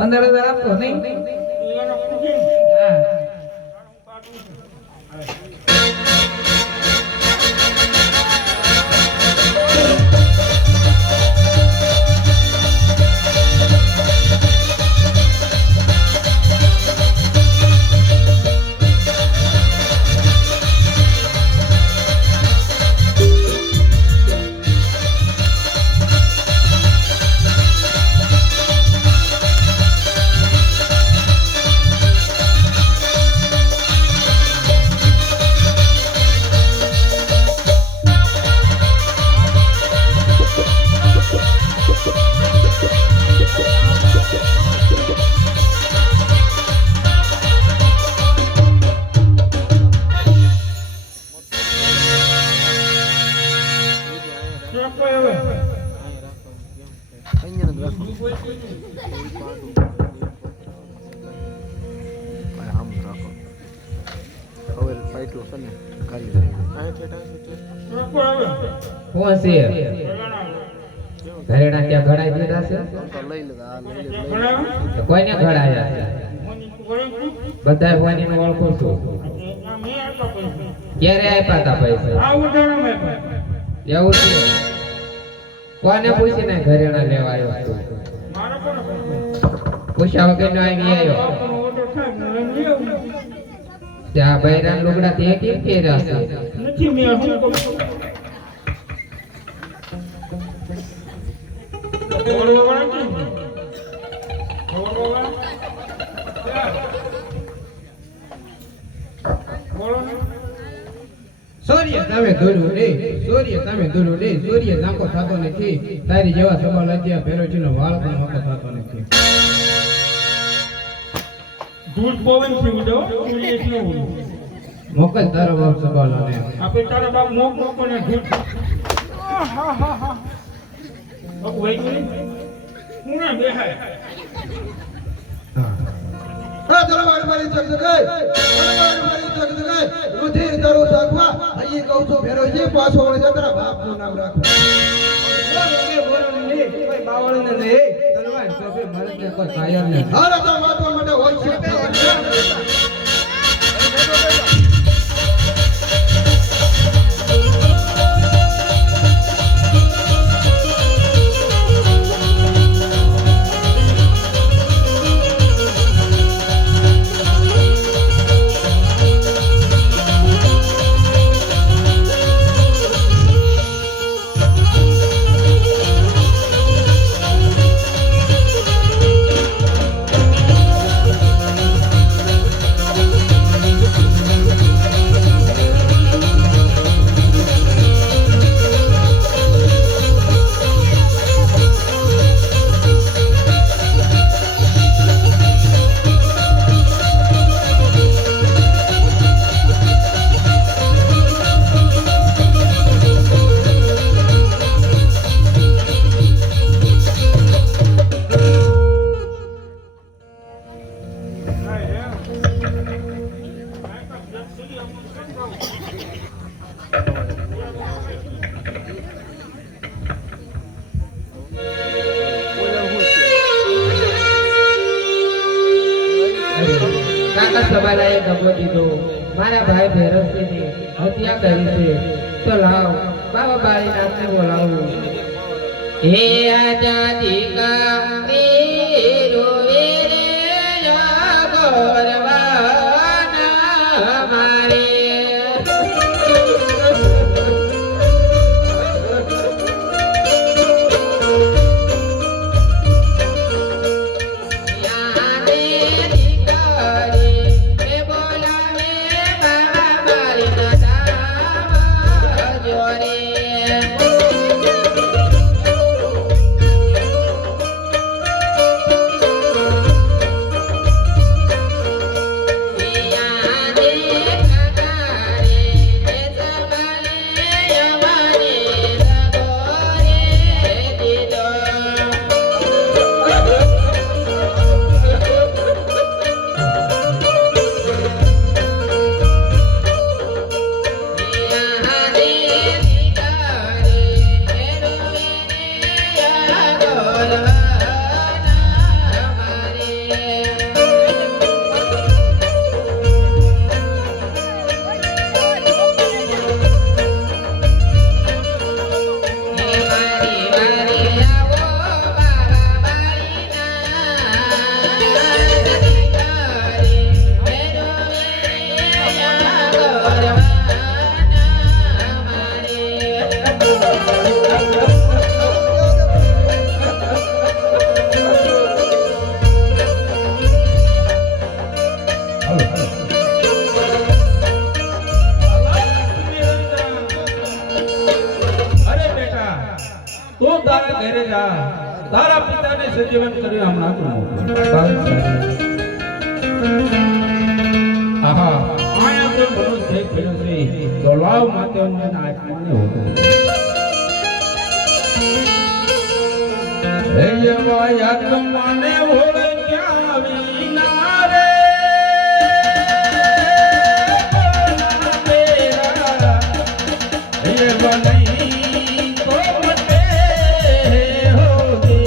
15,000 આપતો નહીં. હા ઘરેણા ત્યાં ઘડાઈ દીધા છે તો કોઈને ઘડાયા છે બધા હોવાની ઓળખો છું ક્યારે આપ્યા હતા પૈસા એવું છે કોને પૂછીને ઘરેણા લેવા આવ્યો છું પૂછ્યા વગર નો આવી આવ્યો ત્યાં બૈરાન લુગડા થી એક કે રહેશે નથી મેં સૂર્ય તમે દોડ્યું રે સૂર્ય તમે દોડ્યું રે સૂર્ય નાકો થતો નથી તારી જેવા સવાલ અત્યારે ભેરોજી નો વાળ પણ નાકો થતો નથી દૂધ પવન થી ઉડો સૂર્ય એટલે ઉડો મોકલ તારો બાપ સવાલ અને આપણે તારા બાપ મોક મોકો ને દૂધ હા હા હા અબ વઈ ગઈ હું ના બેહાય હા દરબાર મારી ચક જગાય દરબાર મારી ચક જગાય રુધિર તારો સાખવા અહીં કહું છું ભેરોજી પાછો વળે જા તારા બાપ નું નામ રાખો કોઈ બાવળ ને લે તલવાર સોફે મરદ ને કોઈ કાયર ને હારે તો વાતવા માટે હોય છે કાકા સવાલાએ ગમો દીધો મારા ભાઈ ભેરવસિંહની હત્યા કરી છે તો લાવ બાબા બાળીનાથને બોલાવું હે આજાદી કા વીરો વીરે જાગરવાના મારે જા તારા પિતાને સજીવન કર્યું હમણાં તો આહા આયા તો મનુષ્ય થઈ પડ્યો છે તો લાવ માતે અન્યના આત્માને હોતો હે એવા આત્માને હોવે ક્યાં વિના રે એવા નહીં તો મટે હોગે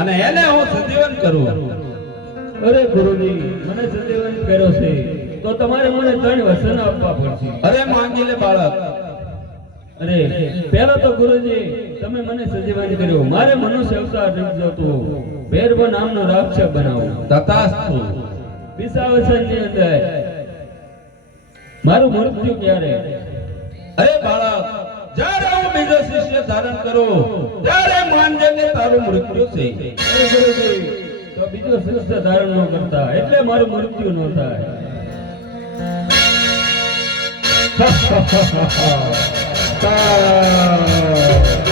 અને એને હું સજીવન કરું. અરે ગુરુજી મને સજીવન કર્યો છે તો તમારે મને 3 વચન આપવા પડશે. અરે માંગી લે બાળક. અરે પહેલા તો ગુરુજી તમે મને સજીવન કર્યો મારે મનુષ્ય અવતાર લીધો તો ભેરવ નામનો રાક્ષસ બનાવો. તથાસ્તુ. બીજા વચનની અંદર મારું મૃત્યુ ક્યારે? અરે બાળક જ્યારે હું બીજો શિષ્ય ધારણ કરું ત્યારે માનજે કે તારું મૃત્યુ છે. અરે ગુરુજી તો બીજો શિષ્ય ધારણ ન કરતા એટલે મારું મૃત્યુ ન થાય. હા